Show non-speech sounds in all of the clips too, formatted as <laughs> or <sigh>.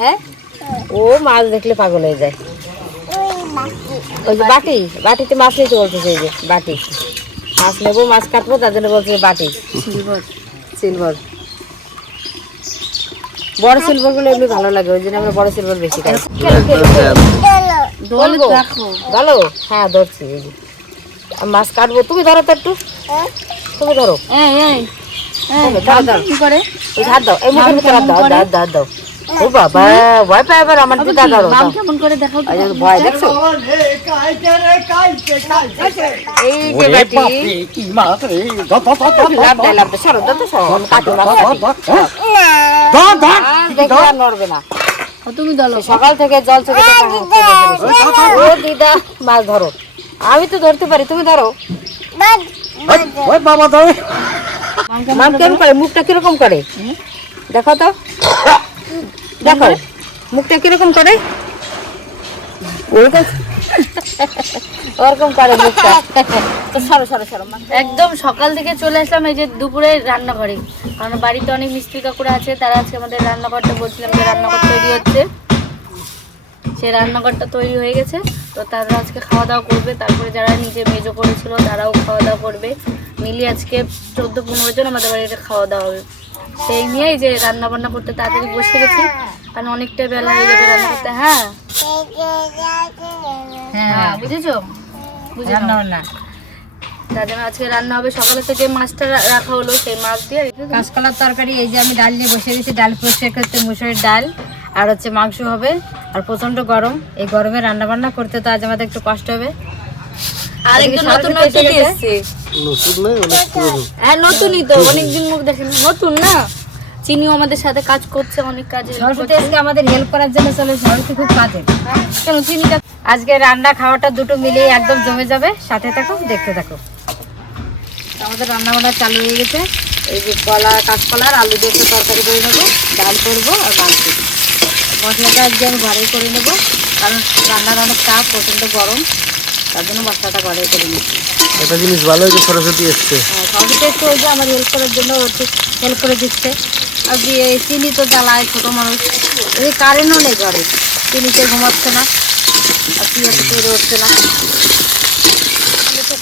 হ্যাঁ? ও মাছ দেখলে পাগল হয়ে যায়। ওই যে বাটি বাটিতে মাছ নিতে বলতেছে এই যে বাটি। মাছ নেব মাছ কাটবো তার জন্য বলছে বাটি। সিলভার। সিলভার। বড় সিলভারগুলো এমনি ভালো লাগে ওই জন্য আমরা বড় সিলভার বেশি খাই। ভালো হ্যাঁ ধরছি মাছ কাটবো তুমি ধরো তো একটু। তুমি ধরো। কি করে হাত দাও এই মুখের ভিতরে হাত দাও হাত দাও। ও বাবা ভয় পায় এবার আমার দিদা ধরো দাও। কেমন করে দেখাও তো এই যে ভয় দেখছ? এই যে বাটি। লাভ দেয় লাভ দেয় সরো দাও তো সরো আমি কাটি মাছ। আর দেখে আর নড়বে না। ও, তুমি দলো সকাল থেকে জল থেকে ও দিদা মাছ ধরো। আমি তো ধরতে পারি তুমি ধরো। মাম কেমন করে মুখটা কীরকম করে? দেখো তো। দেখো মুখটা কীরকম করে? ওরকম? ওরকম করে মুখটা। সরো সরো সরো। একদম সকাল থেকে চলে আসলাম এই যে দুপুরে রান্নাঘরে। কারণ বাড়িতে অনেক মিস্ত্রি কাকুরা আছে, তারা আজকে আমাদের রান্নাঘরটা বলছিলাম যে রান্নাঘর তৈরি হচ্ছে। সেই রান্নাঘরটা তৈরি হয়ে গেছে, তো তারা আজকে খাওয়া দাওয়া করবে। তারপরে যারা নিজে মেজো করেছিল, তারাও খাওয়া দাওয়া করবে। মিলিয়ে আজকে চোদ্দ পনেরো জন আমাদের বাড়িতে খাওয়া দাওয়া হবে। সেই নিয়েই যে রান্না বান্না করতে তাড়াতাড়ি বসে গেছি। কারণ অনেকটা বেলা হয়ে যাবে রান্না করতে হ্যাঁ? হ্যাঁ বুঝেছ? বুঝে নাও। রান্না বান্না তার আজকে রান্না হবে। সকালে থেকে মাছটা রাখা হলো সেই মাছ দিয়ে কাঁচকলার তরকারি এই যে আমি ডাল নিয়ে বসে গেছি ডাল করছে করতে মুসুরির ডাল আর হচ্ছে মাংস হবে। আর প্রচণ্ড গরম। এই গরমে রান্না বান্না করতে তো আজ আমাদের একটু কষ্ট হবে। নতুন হ্যাঁ নতুনই তো অনেকদিন মুখ দেখেনি। নতুন না? চিনিও আমাদের সাথে কাজ করছে অনেক কাজে সরস্বতী আজকে আমাদের হেল্প করার জন্য চলে সরস্বতী খুব কাজে কেন চিনিটা? আজকে রান্না খাওয়াটা দুটো মিলিয়ে একদম জমে যাবে সাথে থাকো দেখতে থাকো। আমাদের রান্না বান্না চালু হয়ে গেছে। এই যে কলা কাঁচকলার আলু দিয়ে একটু তরকারি করে নেব ডাল করব আর মাছ দেবো মশলাটা আজকে আমি ঘরে করে নেব কারণ রান্নার অনেক চাপ প্রচণ্ড গরম। তার জন্য মশলাটা করে নিচ্ছি। একটা জিনিস ভালো হয়েছে সরস্বতী এসছে। হ্যাঁ সবটা একটু ওই যে আমার হেল্প করার জন্য হেল্প করে দিচ্ছে। আর দিয়ে চিনি তো জ্বালায় ছোটো মানুষ। এই কারেন্টও নেই ঘরে। চিনিতে ঘুমাচ্ছে না। আর পিঁয়াজ তৈরি হচ্ছে না।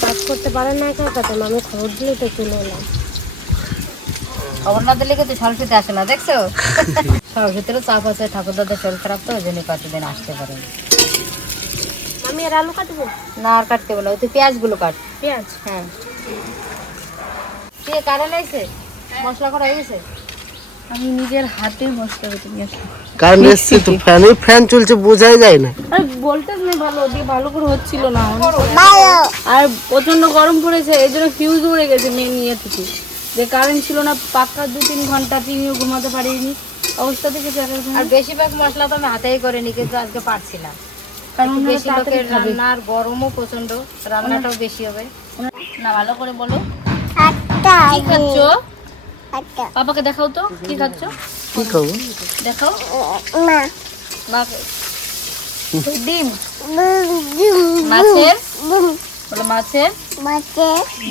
কাজ করতে পারে না একা কথা আমি খবর দিলে তো চলে এলাম। খবর না দিলে কিন্তু সরস্বতী আসে না দেখছ? <laughs> সরস্বতীরও চাপ আছে ঠাকুর দাদার শরীর খারাপ তো ওই জন্য কতদিন আসতে পারেন আমি আর আলু কাটবো? না আর কাটতে বলো ওই তো পেঁয়াজগুলো কাট। পেঁয়াজ? হ্যাঁ। কে আইছে মশলা করা হয়ে গেছে? আমি নিজের হাতে মশলা বেটে নিয়ে আসলাম। কারেন্ট এসছে তো ফ্যান এই ফ্যান চলছে বোঝাই যায় না। আর ভোল্টেজ নেই ভালো দিয়ে ভালো করে হচ্ছিল না। আর প্রচণ্ড গরম পড়েছে এই জন্য ফিউজ উড়ে গেছে মেন ইয়ে থেকে। যে কারেন্ট ছিল না পাক্কা দু তিন ঘণ্টা তিনিও ঘুমাতে পারিনি। অবস্থা থেকে আর বেশিরভাগ মশলা তো আমি হাতেই করে নি কিন্তু আজকে পারছি না। কারণ বেশি লোকের খাবে। গরমও প্রচণ্ড রান্নাটাও বেশি হবে। না ভালো করে বলো। কি খাচ্ছ? পাপাকে দেখাও তো কি খাচ্ছ? কি খাব? দেখাও। মা। ডিম। মাছের? বলো মাছের?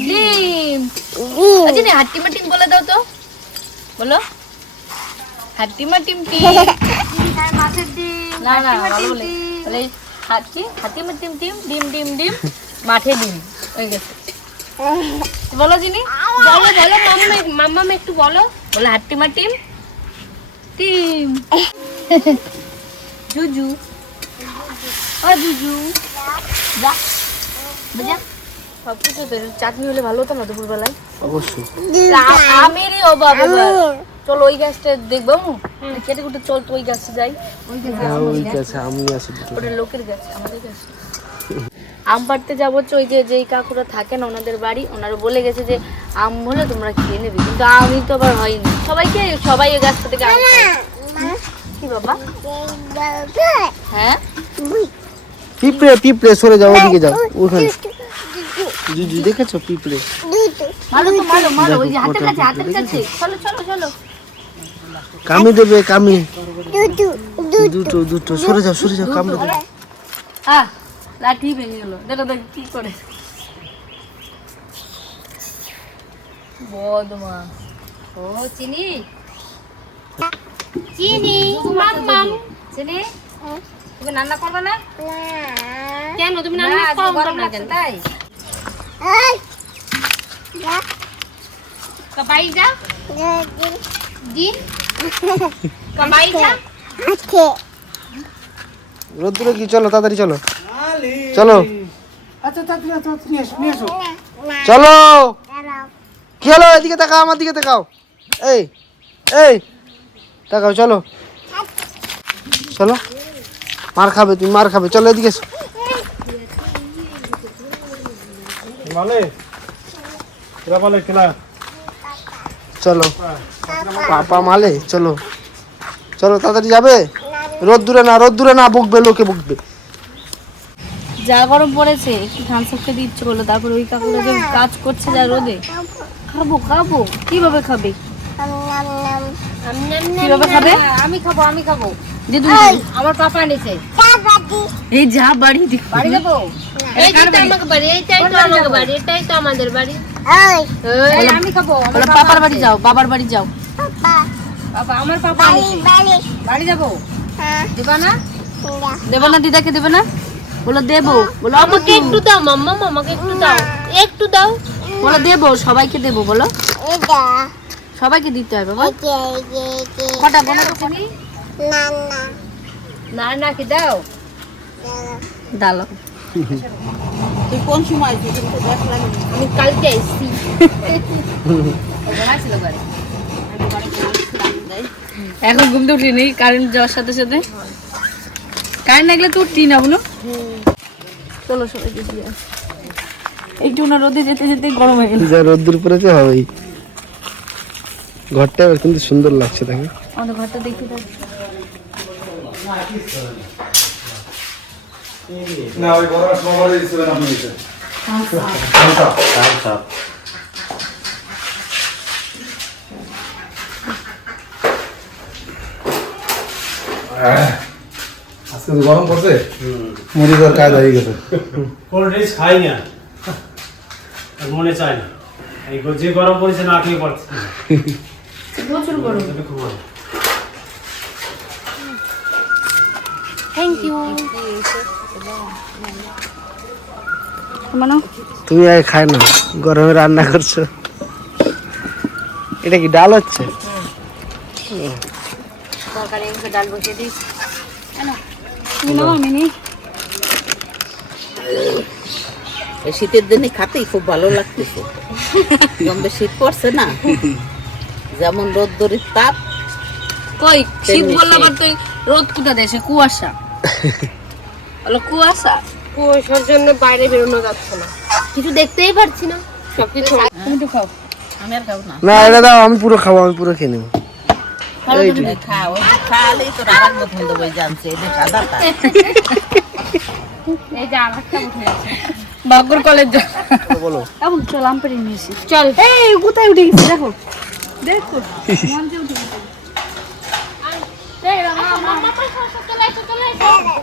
ডিম। আচ্ছা নে হাট্টি মাটিম বলে দাও তো। বলো। হাট্টি মাটিম টি মাছের ডিম না না ভালো বলে। হাট্টি হাট্টি মাটিম টিম ডিম ডিম ডিম মাঠে ডিম হয়ে গেছে। বলো জিনি বলো বলো মাম্মা মাম্মা একটু বলো বলো হাট্টি মাটিম টিম জুজু ও জুজু। যা যা সব কিছু চাটনি হলে ভালো হতো না দুপুরবেলায়? অবশ্যই। আমেরই অভাব এবার। চল ওই গাছটা দেখব কেটে কুটে চল তো ওই গাছে যাই। হ্যাঁ ওই গেছে আমি আছি ওটা লোকের গাছ আমাদের গাছ। আম পাড়তে যাব হচ্ছে ওই যে যেই কাকুরা থাকেন ওনাদের বাড়ি ওনারা বলে গেছে যে আম হলে তোমরা খেয়ে নেবে কিন্তু আমি তো আবার হয়নি। সবাইকে সবাই ওই গাছটা থেকে আম কি বাবা? হ্যাঁ? পিঁপড়ে পিঁপড়ে সরে যাও ওদিকে যাও ওখানে দেখেছ পিঁপড়ে? মারো তো মারো মারো ওই যে হাতের কাছে হাতের কাছে। চলো চলো চলো। কামি দেবে কামি। দুটো দুটো সরে যাও সরে যাও কামড়ে দেবে। আহ লাঠি ভেঙে গেল। দেখো দেখ কি করে। বদমাস। ও চিনি? চিনি। মাম্মাম চিনি? তুমি রান্না করবে না? কেন? তুমি না, রান্না আজকে করো গরম না লাগছে কেন তাই কবাই যা <laughs> রোদ্দুরে কি? চলো তাড়াতাড়ি চলো। চলো। আচ্ছা চলো। কি হলো? এদিকে তাকাও আমার দিকে তাকাও। এই এই। তাকাও চলো। চলো। মার খাবে তুমি মার খাবে। চলো এদিকে চলো। পাপা মালে চলো। চলো তাড়াতাড়ি যাবে? রোদ দূরে না রোদ দূরে না বকবে লোকে বকবে যা গরম পড়েছে একটু থামসাপকে দিচ্ছে বলো তারপর ওই কাকুরা যে কাজ করছে যা রোদে। খাব খাব কীভাবে খাবে? কীভাবে খাবে? আমি খাব আমি খাব। যে তুমি আমার পাপা এনেছে। এই যা বাড়ি বাড়ি যাব? এইটাই তো আমাকে বাড়ি এইটাই তো আমাকে বাড়ি এটাই তো আমাদের বাড়ি। আমি খাব আমার বলো পাপা বাড়ি যাও বাবার বাড়ি যাও। পাপা। আমার পাপা বাড়ি যাব? দিবা না? দেবো। না দিদাকে দেবে না? বলো দেবো। বলো আমাকে একটু দাও মাম্মা আমাকে একটু দাও। একটু দাও। বলো দেবো সবাইকে দেবো বলো। সবাইকে দিতে হবে কটা চিনি না না। কি দাও? ডালো <laughs> তুই কোন সময় এসেছিস? আমি কালকে এসেছি বানাইছিল বাড়ি? এখন ঘুম থেকে উঠি নেই কারেন্ট যাওয়ার সাথে সাথে। কারেন্ট লাগলে তো উঠি না বলো চলো সবাইকে দিয়ে আসি। একটু না রোদে যেতে যেতে গরম হয়ে গেল। যা রোদ্দুর পড়েছে হবেই। ঘরটা কিন্তু সুন্দর লাগছে দেখো। আমাদের ঘরটা দেখতে থাকি। না ওই বড় সবার দিছিলেন আপনি দিতে আজকে তো গরম পড়ছে? মুড়ি দর কায়দা হয়ে গেছে। কোল্ড ড্রিঙ্কস খাই না। মনে চায় না। এই গ- যে গরম পড়েছে না খেয়ে পড়ছে। প্রচুর গরম। খুব ভালো। থ্যাংক ইউ মানো তুমি আগে খায় না গরমে রান্না করছ। এটা কি ডাল হচ্ছে? ডাল বসিয়ে দিই। শীতের দিনে খাতেই খুব ভালো লাগতেছে। জম্বে শীত পড়ছে না। যেমন রোদ্দুরের তাপ কই শীত বললে আবার তুই রোদ কোথা দেশে কুয়াশা। <laughs> বলো কুয়াশা? কুয়াশার জন্য বাইরে বেরোনো যাচ্ছে না। কিছু দেখতেই পারছি না। সবকিছু তুমি তো খাও। আমি আর খাব না। না এটা দাও আমি পুরো খাব আমি পুরো খেয়ে নেব। খাও খালেই তো রাগ পছন্দ হয়ে জানছে এটা সাদাটা এই যে <laughs> আরেকটা উঠে আছে। বাগুর কলেজ বলো। এখন চল আম নিয়েছি চল। এই কোথায় উঠে গেছি দেখো। দেখো। <laughs> মঞ্চে উঠে গেছে। এই রামা, রামা। দেখাল, হয়েছে?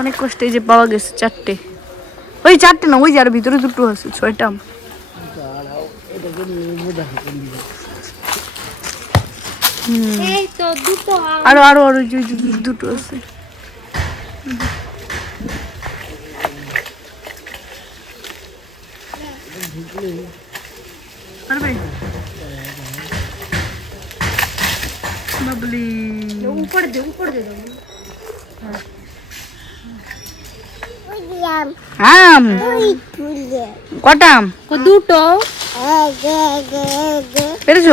অনেক কষ্টে যে পাওয়া গেছে চারটে। ওই চারটে না ওই যে আর ভিতরে দুটো আছে ছয়টা। আরও আরও আরও দুটো আছে। পারবে? উপরে দে উপরে দে আম। কটা আম? দুটো। পেরেছ?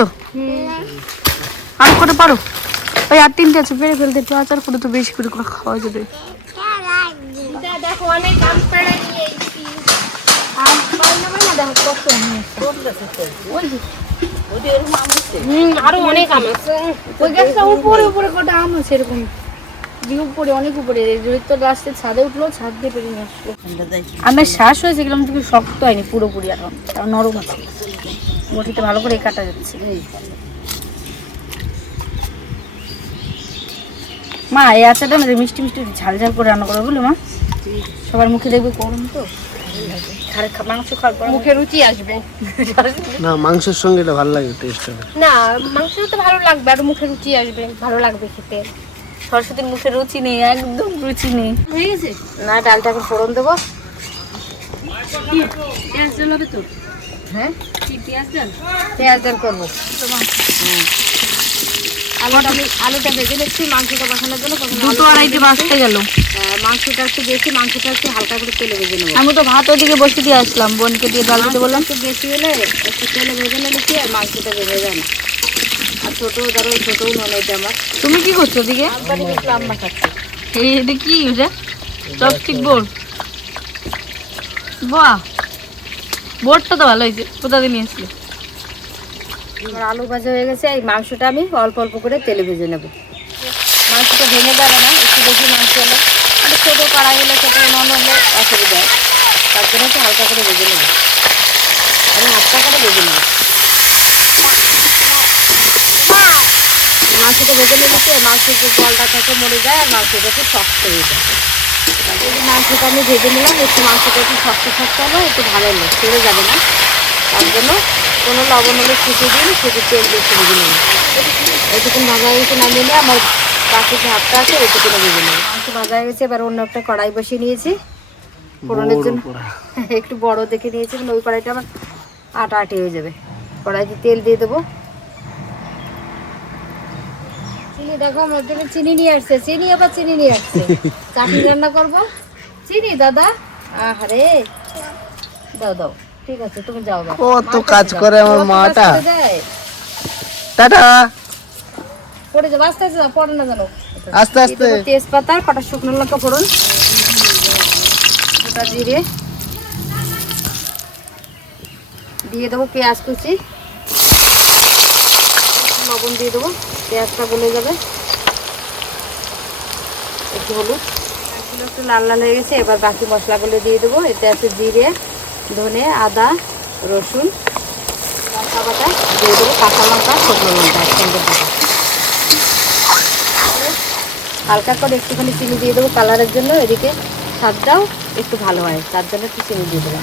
আর কটা পারো। ওই আর তিনটে আছে পেরে ফেলতে একটু আচার করে তো বেশি করে করে খাওয়া যাবে। দেখো অনেক আম পেড়ে নিয়ে এসেছি। আম পাইনা পাইনা দেখো কত আম আছে। হুম, আরও অনেক আম ওই গাছটা উপরে উপরে কটা আম উপরে, অনেক উপরে। ছাদে ছাদ দিয়ে শ্বাস হয়েছে, গেলাম তুমি শক্ত হয়নি পুরোপুরি তাও নরম আছে। বটিতে ভালো করে কাটা যাচ্ছে। মা, এই আচারটা মিষ্টি মিষ্টি ঝাল ঝাল করে রান্না করবে বলো মা? সবার মুখে দেখবে গরম তো। খা- মাংস খাওয়ার পর মুখে রুচি আসবে। না মাংসের সঙ্গে এটা ভালো লাগে টেস্ট হবে। না মাংস তো ভালো লাগবে আর মুখে রুচি আসবে ভালো লাগবে খেতে। সরস্বতীর মুখে রুচি নেই একদম রুচি নেই। হয়ে গেছে? না ডালটা এখন ফোড়ন দেবো। পেঁয়াজ ডাল হবে তো? হ্যাঁ? কি পেঁয়াজ ডাল? পেঁয়াজ ডাল করব। আলুটা আলুটা ভেজে নিচ্ছি মাংসটা বসানোর জন্য। দুটো আড়াইটে গেল। হ্যাঁ, মাংসটা একটু বেশি মাংসটা একটু হালকা করে তেলে ভেজে নেব। আমি তো ভাত ওদিকে বসে দিয়ে আসলাম বোনকে দিয়ে ডাল দিতে বললাম। একটু বেশি হলে একটু তেলে ভেজে আর মাংসটা ভেজে যায় না। আর ছোটো ধরো ছোটোও ননদ আমার। তুমি কি করছ ওদিকে? বাড়ি একটু আম্মা খাচ্ছে এই এটা কি চপস্টিক বোর্ড বাহ বোর্ডটা তো ভালো হয়েছে কোথা দিয়ে নিয়ে আসলে? আমার আলু ভাজা হয়ে গেছে, এই মাংসটা আমি অল্প অল্প করে তেলে ভেজে নেব। মাংসটা ভেঙে যাবে না, একটু বেশি মাংস হলে। একটু ছোটো কড়াই হলে ছোটো নন হলে অসুবিধা। হয় তার জন্য একটু হালকা করে ভেজে নেব। আমি হালকা করে ভেজে নেব মাংসটা ভেজে নিলে কি মাংসের যে জলটা থাকে, মরে যায়, আর মাংসটা একটু শক্ত হয়ে যায়। এই মাংসটা আমি ভেজে নিলাম, একটু মাংসটা একটু শক্ত শক্ত হবে একটু ভালো হলো ছেড়ে যাবে না। তার জন্য কোনো লবণ হলে ছুটি দিন শুধু তেল দিয়ে ভেজে নেব এটুকুন ভাজা হয়ে গেছে নামিয়ে নিয়ে আমার বাকি যে হাতটা আছে ওইটুকুনে ভেজে নেব মাংস ভাজা হয়ে গেছে এবার অন্য একটা কড়াই বসিয়ে নিয়েছি। ফোড়নের জন্য <laughs> একটু বড় দেখে নিয়েছি মানে ওই কড়াইটা আমার আটা আটি হয়ে যাবে। কড়াইতে তেল দিয়ে দেবো। চিনি দেখো আমার জন্য চিনি নিয়ে আসছে। চিনি আবার চিনি নিয়ে আসছে। <laughs> চাটনি রান্না করব। চিনি দাদা? আহারে। দাও দাও। ঠিক আছে তুমি যাও কত কাজ করে আমার মাটা। টাটা। পড়ে যাব আস্তে আস্তে পড়ে না জানো আস্তে আস্তে। তেজপাতা কটা শুকনো লঙ্কা ফোড়ন ওটা জিরে। দিয়ে দেবো পেঁয়াজ কুচি। লবণ দিয়ে দেবো পেঁয়াজটা গলে যাবে। একটু হলুদ। একটু লাল লাল হয়ে গেছে এবার বাকি মশলাগুলো দিয়ে দেবো। এতে আছে জিরে। ধনে, আদা, রসুন লঙ্কা বাটা দিয়ে দেবো কাঁচা লঙ্কা, শুকনো লঙ্কা, একসঙ্গে দেবো। হালকা করে একটুখানি চিনি দিয়ে দেবো কালারের জন্য, এদিকে স্বাদটাও একটু ভালো হয়, তার জন্য একটু চিনি দিয়ে দেবো।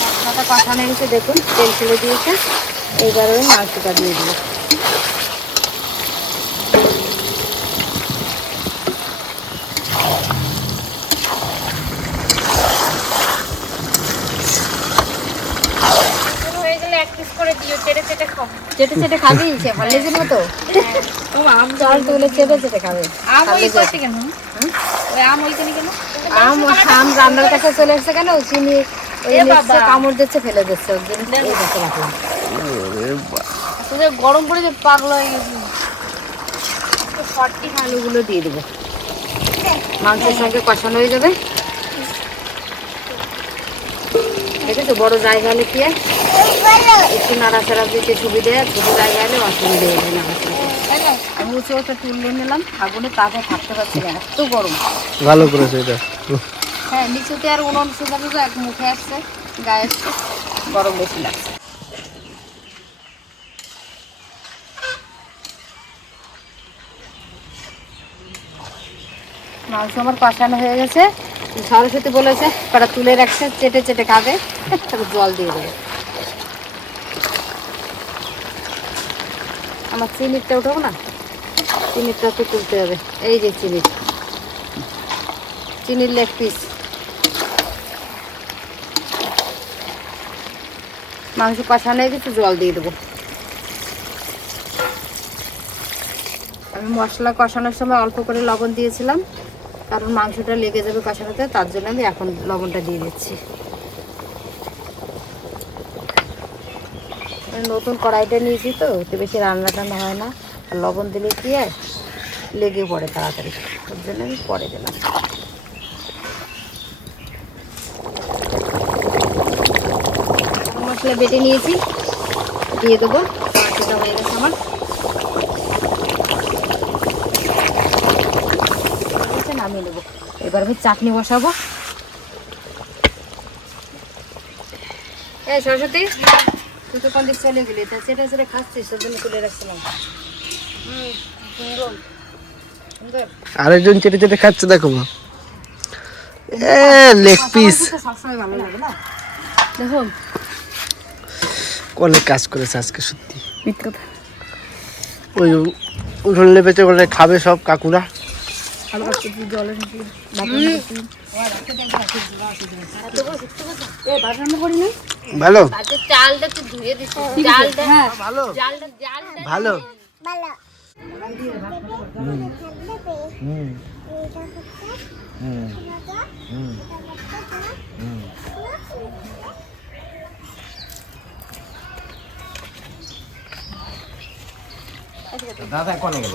মশলাটা কষানো গেছে, দেখুন, তেল ফেলে দিয়েছে, এইবার ওই মাংসটা দিয়ে দেবো হয়ে গেলে এক পিস করে দিও চেটে চেটে চেটে চেটে খাবি সে মতো। ও আম চাল তুলে চেটে চেটে খাবে। আম ওই করতে কেন? ওই আম ওইখানে কেন আম আম রান্নার কাছে চলে এসছে কেন? চিনি ওই বাবা। কামড় দিচ্ছে ফেলে দিচ্ছে ওর জন্য রাখলাম। গরম পড়ে যে পাগলা হয়ে গেছি। ফর্টি আলুগুলো দিয়ে দেবো। মাংসের সঙ্গে কষানো হয়ে যাবে। দেখেছ বড় জায়গা হলে কি হয়? একটু নাড়াচাড়া দিতে সুবিধে অসুবিধে আমি উঁচু নিলাম আগুনে থাকতে পারছি না এত গরম। ভালো করেছে এটা। হ্যাঁ নিচুতে আর উনুন সোজা সোজা এক মুখে আসছে গায়ে আসছে গরম বেশি লাগছে। মাংস আমার কষানো হয়ে গেছে। সরস্বতী বলেছে কটা তুলে রাখছে চেটে চেটে খাবে তারপর জল দিয়ে দেবে। আমার চিনিরটা উঠাবো না? চিনিরটা তো তুলতে হবে। এই যে চিনির। চিনির লেগ পিস। মাংস কষানো গেছে, জল দিয়ে দেবো। আমি মশলা কষানোর সময় অল্প করে লবণ দিয়েছিলাম, কারণ মাংসটা লেগে যাবে কষানোতে, তার জন্য আমি এখন লবণটা দিয়ে দিচ্ছি। নতুন কড়াইটা নিয়েছি তো এতে বেশি রান্না টান্না হয় না। আর লবণ দিলে কি হয়? লেগে পড়ে তাড়াতাড়ি। ওর জন্য আমি পরে দিলাম। মশলা বেটে নিয়েছি, দিয়ে দেবো। সেটা হয়ে গেছে আমার। হয়ে নামিয়ে নেব। এবার আমি চাটনি বসাবো। এই সরস্বতী তুই তো কোন দিক চলে গেলি তা সেটা সেটা খাচ্ছিস তোর জন্য তুলে রাখছিলাম। হুম সুন্দর। আরেকজন চেটে চেটে খাচ্ছে দেখো মা। এ লেগ পিস সবসময় ভালো লাগে না। দেখো। অনেক কাজ করেছে আজকে সত্যি। কথা। ওই উঠোন লেপেছে ওখানে খাবে সব কাকুরা। ভালো? চালটা একটু ধুয়ে দিচ্ছি চালটা ভালো চালটা চালটা ভালো। দাদা কোনে গেল?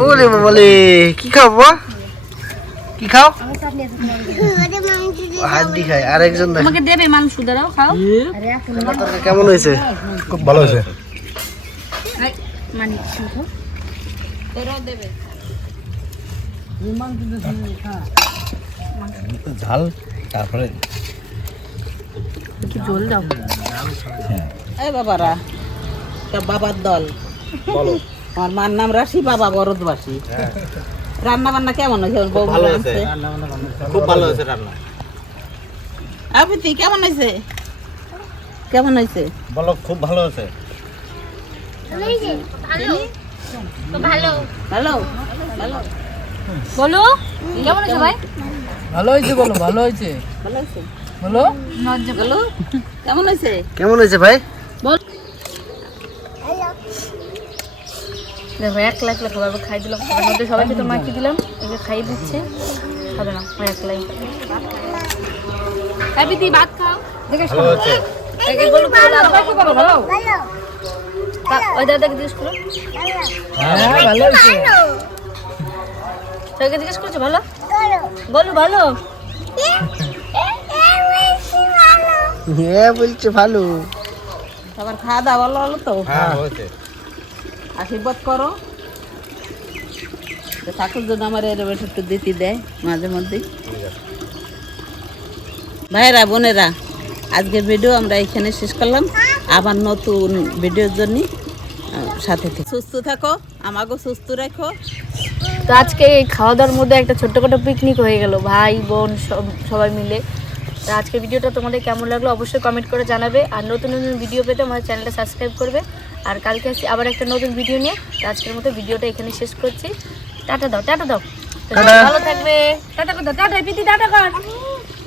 বলে বলে কি খাও বাবা? কি খাও? হাড্ডি খায় আরেকজন দেখ। তোমাকে দেবে মাংস দাঁড়াও খাও। কেমন হয়েছে? খুব ভালো হয়েছে। মানে ঝাল তারপরে কি জল দাও। এই বাবারা তা বাবার দল। বলো। আমার মার নাম রাশি বাবা বরদবাসী। রান্না বান্না কেমন হয়েছে? ওর বউ ভালো? হয়েছে। খুব ভালো হয়েছে রান্না। আপিতি কেমন হয়েছে? কেমন হয়েছে? বলো খুব ভালো হয়েছে। ভালো। ভালো। ভালো? বলো কেমন আছে ভাই? ভালো হয়েছে বলো ভালো হয়েছে। ভালো হয়েছে? বলো। কেমন হয়েছে? কেমন হয়েছে ভাই? দেখো এক লাখ লাখ খাবার খাই দিলাম খাবার মধ্যে সবাইকে তো মাখিয়ে দিলাম একে খাইয়ে দিচ্ছে খাবে না ও এক লাখ খাবি তুই ভাত খাও দেখে ওই দাদাকে জিজ্ঞেস করো হ্যাঁ ভালো জিজ্ঞেস করছ ভালো বলো ভালো হ্যাঁ বলছে ভালো খাওয়া দাওয়া ভালো হলো তো হ্যাঁ হয়েছে আশীর্বাদ করো। তো ঠাকুর জন্য আমার এরকম একটু দিতে দেয় মাঝে মধ্যে ভাইরা বোনেরা আজকের ভিডিও আমরা এখানে শেষ করলাম। আবার নতুন ভিডিওর জন্য সাথে থেকে। সুস্থ থাকো আমাকেও সুস্থ রাখো। তো আজকে এই খাওয়া দাওয়ার মধ্যে একটা ছোট্টখাটো পিকনিক হয়ে গেল। ভাই বোন সব সবাই মিলে। তো আজকের ভিডিওটা তোমাদের কেমন লাগল অবশ্যই কমেন্ট করে জানাবে। আর নতুন নতুন ভিডিও পেতে আমাদের চ্যানেলটা সাবস্ক্রাইব করবে। আর কালকে আসি আবার একটা নতুন ভিডিও নিয়ে। তো আজকের মতো ভিডিওটা এখানে শেষ করছি। টাটা দাও টাটা দাও। তো ভালো থাকবে। টাটা কর দাও, টাটা পিতি টাটা কর।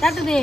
টাটা দে।